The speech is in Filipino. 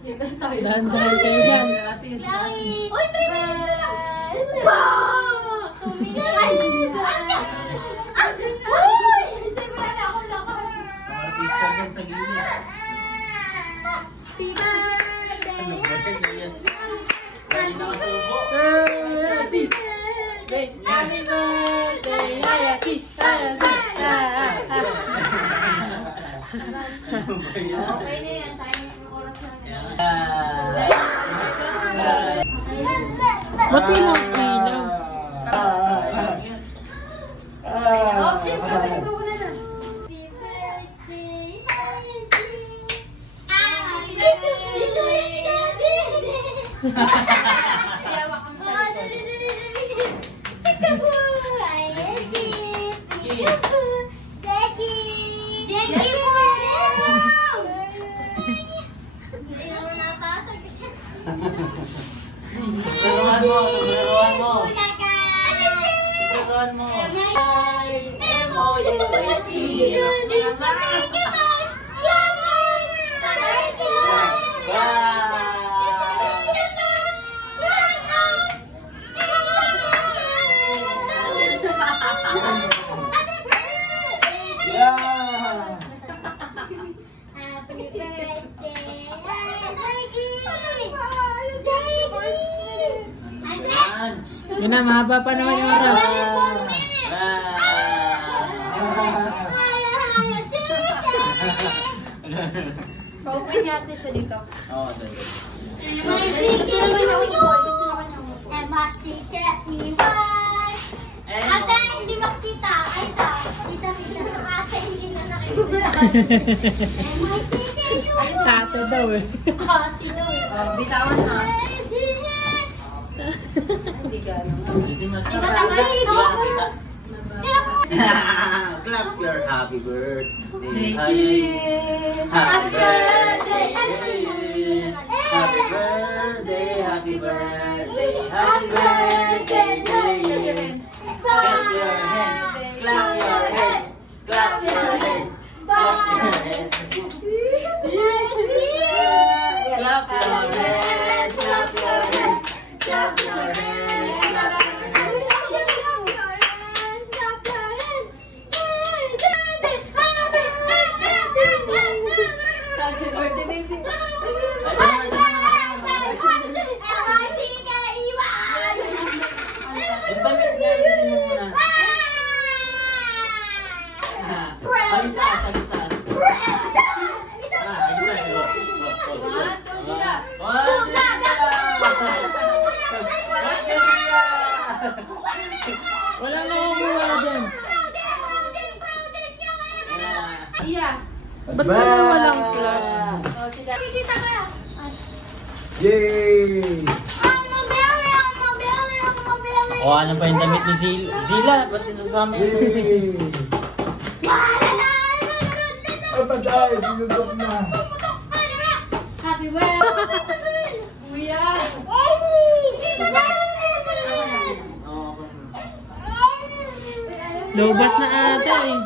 Dahan-dahan kayo dyan. Uy, 3 minutes na lang! Wow! 2 minutes! Uy! Simula na ako lakas! Artista dyan sa gilid. Happy birthday! Lagi nakasubo. Happy birthday! Hayaki! Okay na yan, sayang yung oras namin. Ba't ilang ilaw? Oh, siyempre ko muna na. Happy birthday, Hayaki! Happy birthday! Yawa kang sa likod. Ikabu! Hayaki! Ikabu! Zeki! Zeki po! Hindi naman nakasagit. Turuan mo, turuan mo. Ulaga! Turuan mo. M-O-U-S-E. Happy birthday, Zeki! Yun na, mahaba pa naman yung oras. Open natin siya dito. Oo, dali. Ate, hindi makita. Ay, ito. Kita-kita sa asa, hindi na nakikita. Tato daw eh. Hati daw eh. Bitawan na. Hindi ka Clap your happy birthday. Happy birthday. Happy birthday. Happy birthday. Happy birthday to you. Clap your hands. Clap your hands. Clap your hands. Clap your hands. Clap your hands. Clap your hands. Clap your hands. Happy birthday, baby. Yung damit niya, ayusin mo muna. Alis taas, alis taas. Alis taas. Walang nakukuha dyan. Iya. Ba't naman walang flash? Kita ka. Yay! O, ano pa yung damit ni Zila? Ba't tinasama yun? Patay, binugok na. Happy birthday! Kuya! Lobat na ata eh.